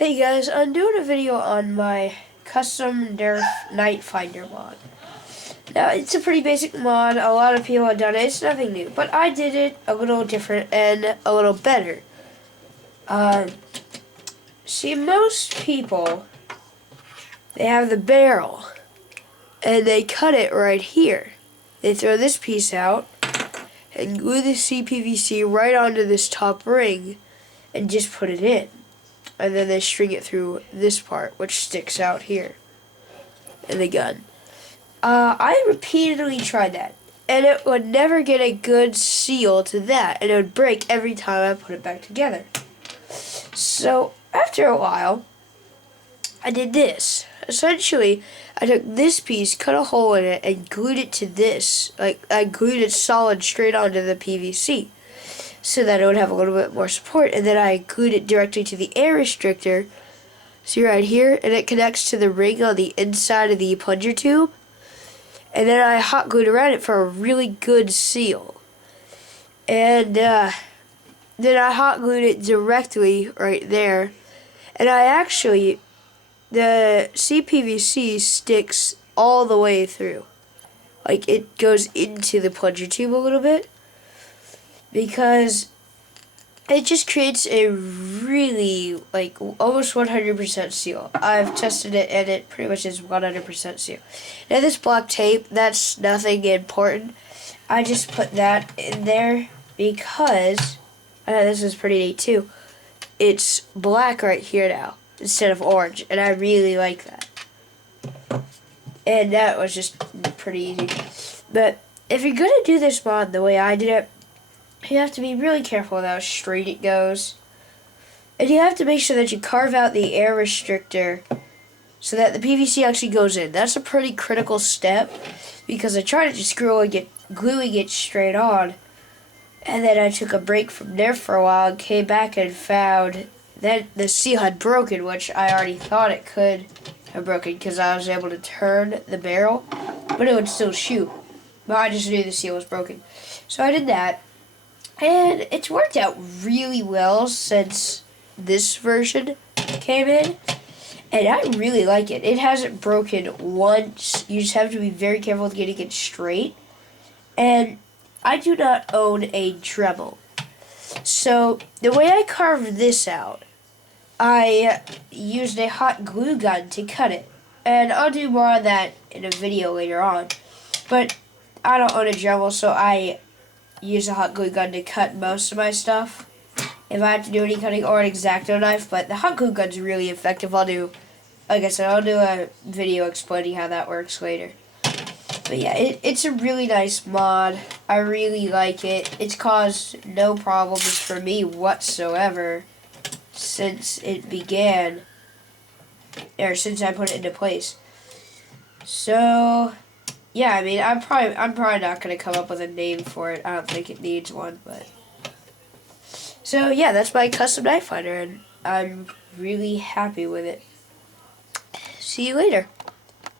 Hey guys, I'm doing a video on my custom Nerf Night Finder mod. Now, it's a pretty basic mod. A lot of people have done it. It's nothing new. But I did it a little different and a little better. See, most people, they have the barrel. And they cut it right here. They throw this piece out and glue the CPVC right onto this top ring and just put it in. And then they string it through this part, which sticks out here in the gun. I repeatedly tried that, and it would never get a good seal to that, and it would break every time I put it back together. So, after a while, I did this. Essentially, I took this piece, cut a hole in it, and glued it to this. Like, I glued it solid straight onto the PVC, so that it would have a little bit more support, and then I glued it directly to the air restrictor, see right here, and it connects to the ring on the inside of the plunger tube, and then I hot glued around it for a really good seal. And then I hot glued it directly right there, and the CPVC sticks all the way through. Like, it goes into the plunger tube a little bit, because it just creates a really, like, almost 100% seal. I've tested it, and it pretty much is 100% seal. Now, this black tape, that's nothing important. I just put that in there because, this is pretty neat too, it's black right here now instead of orange, and I really like that. And that was just pretty easy. But if you're going to do this mod the way I did it, you have to be really careful with how straight it goes. And you have to make sure that you carve out the air restrictor so that the PVC actually goes in. That's a pretty critical step, because I tried to just gluing it straight on, and then I took a break from there for a while and came back and found that the seal had broken, which I already thought it could have broken because I was able to turn the barrel, but it would still shoot. But I just knew the seal was broken. So I did that. And it's worked out really well since this version came in. And I really like it. It hasn't broken once. You just have to be very careful with getting it straight. And I do not own a Dremel. So the way I carved this out, I used a hot glue gun to cut it. And I'll do more on that in a video later on. But I don't own a Dremel, so I use a hot glue gun to cut most of my stuff if I have to do any cutting, or an X-Acto knife. But the hot glue gun's really effective. Like I said, I'll do a video explaining how that works later. But yeah, it's a really nice mod. I really like it. It's caused no problems for me whatsoever since it began, or since I put it into place. So yeah, I mean, I'm probably not gonna come up with a name for it. I don't think it needs one, but so yeah, that's my custom Night Finder, and I'm really happy with it. See you later.